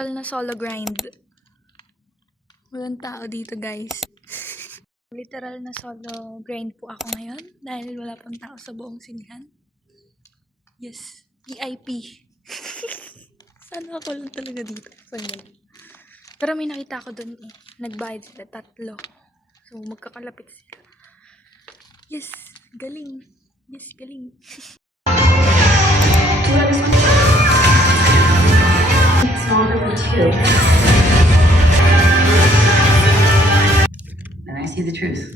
Literal na solo grind. Walang tao dito, guys. Literal na solo grind po ako ngayon dahil wala pang tao sa buong sinihan. Yes, VIP. Sana ako lang talaga dito. Pero may nakita ko dun eh. Nagbayad sila 3. So, magkakalapit sila. Yes, galing. Yes, galing. And I see the truth.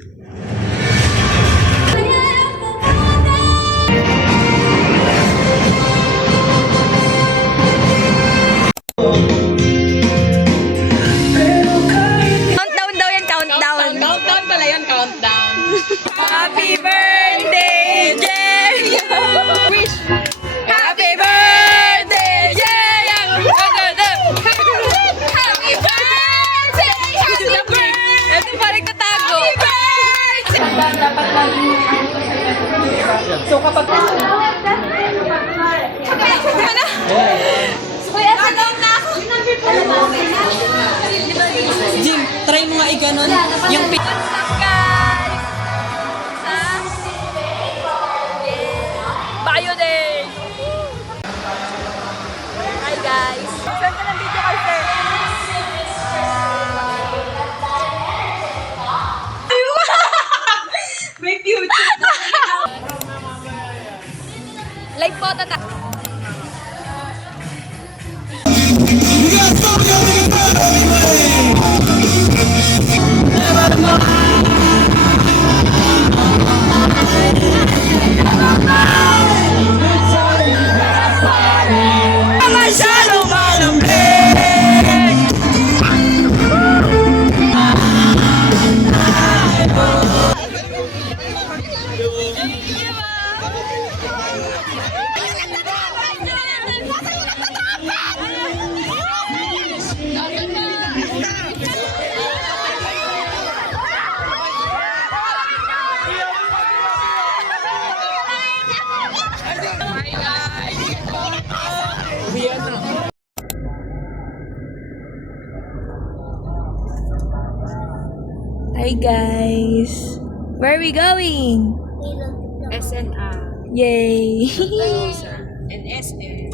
Countdown daw yan, countdown. Countdown pala yun, countdown. Happy birthday, Jay! Wish! Happy birthday, Jay! Happy birthday! Happy birthday! Ito pa nagtatago. Dapat lang. So kapag... Kuya, salaw na ako. Jim, try mo nga i-ganon. Yung What's up, guys? Bayo Day! Hi, guys. Saan ka ng video call, sir? may future. Live po, tata. Hi, guys. Where are we going? SNR. Yay! And SM.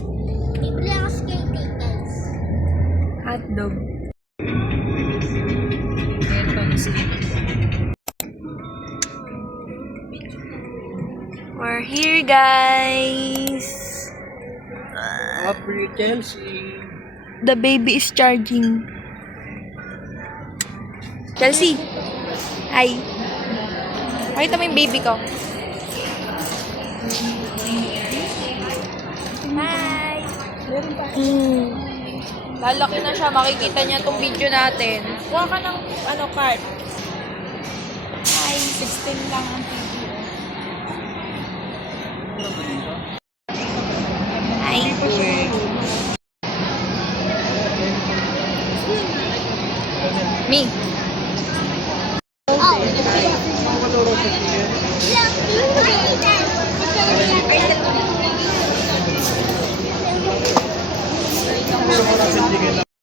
Bibili ako skating, guys. Hotdog. Ayan pa na sila. We're here, guys. Upper Chelsea. The baby is charging. Chelsea. Hi. Makita mo yung baby ko. Hi. Lalaki na siya. Makikita niya tong video natin. Kuha ka ng card. Hi. 16 lang ang TV. Hi. Me. Oh.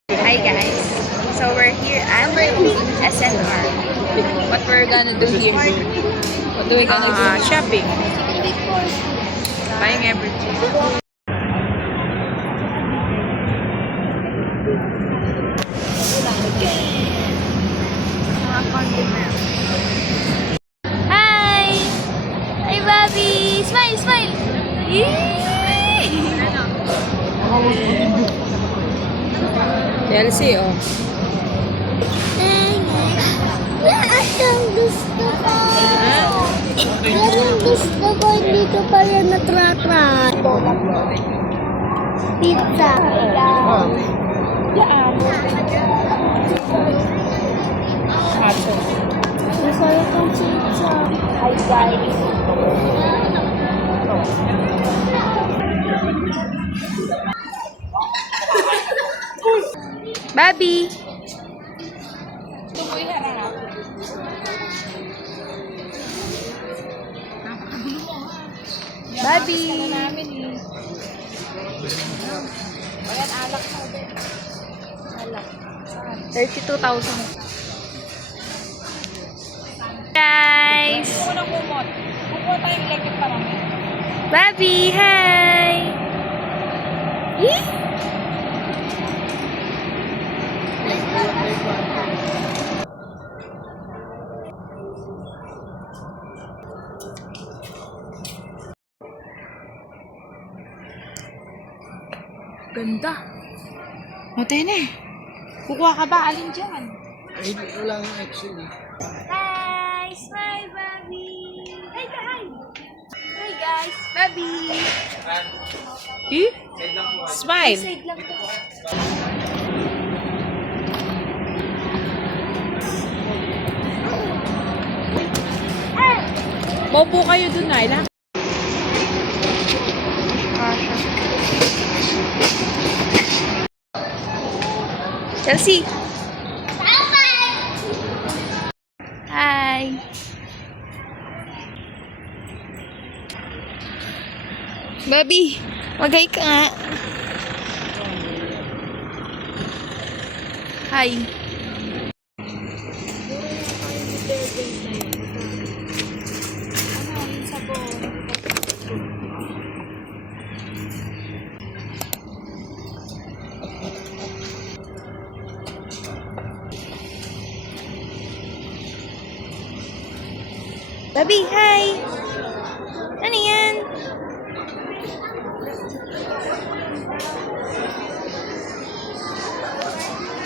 Hi guys. So we're here at SNR. What we're gonna do here? What do we gonna do? Shopping. Buying everything. Hi! Hi, Bobby! Smile, smile! Chelsea, oh. Lahat ang gusto ko. Ang gusto ko, hindi ko pa yan natry. Pizza. Masarap ang pizza. Hi, guys. Bobby! Bobby! Ayan, alak na din. 32,000. Guys! Kung unang kumot. Kukuha tayong electric pa namin. Bobby, hi! Eh? Ganda. Matay na eh. Kukuha ka ba? Alin dyan? Ay, wala nga actually. Hi! Smile, Bobby! Hi, hi! Hi, guys! Bobby! Eh? Smile. Side lang po. Maupo kayo dun, Naila. Chelsea! Hi! Bobby, magay ka nga. Hi. Bobby, hi! Ano yan?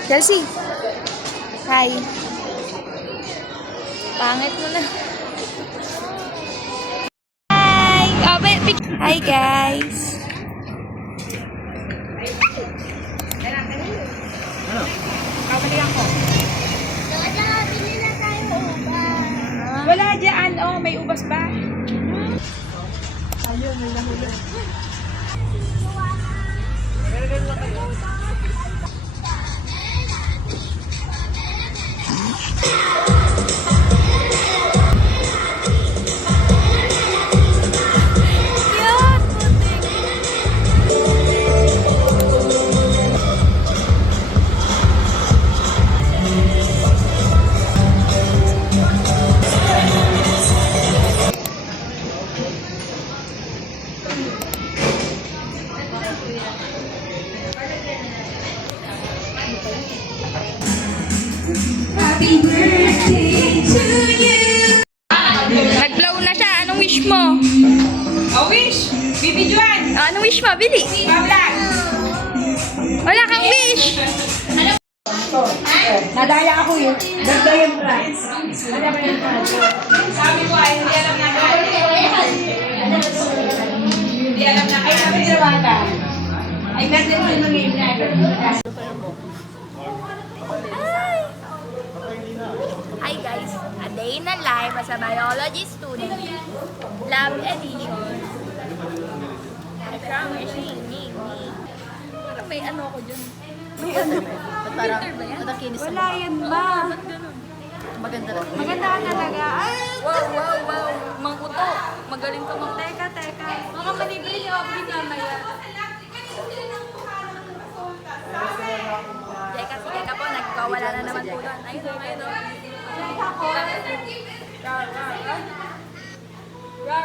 Chelsea! Hi! Pangit mo na. Hi! Oh, hi, guys! Lola, bili na tayo ubas. Wala dyan. Oh, may ubas ba? Nag-blow na siya. Anong wish mo? Oh, wish! Bibidyoan! Oh, anong wish mo? Bili. Pablan! Wala kang wish. Nadaya ako yun. Ganda yung price. Sabi ko ay hindi alam na hindi alam na ay sabi ni Wanda. Ay ganda yung mga game na. Hi guys, a day in a life as a biology student. Lab edition. I promise me. Parang may ano ko dyan. May ano? Filter ba yan? Wala yan ba? Maganda ka talaga. Ay, wow. Mangkuto. Magaling ka mag... Teka. Mga malibre niyo. Bili mamaya. Teka po. Nagkawala na naman po doon. Ayun. Ra.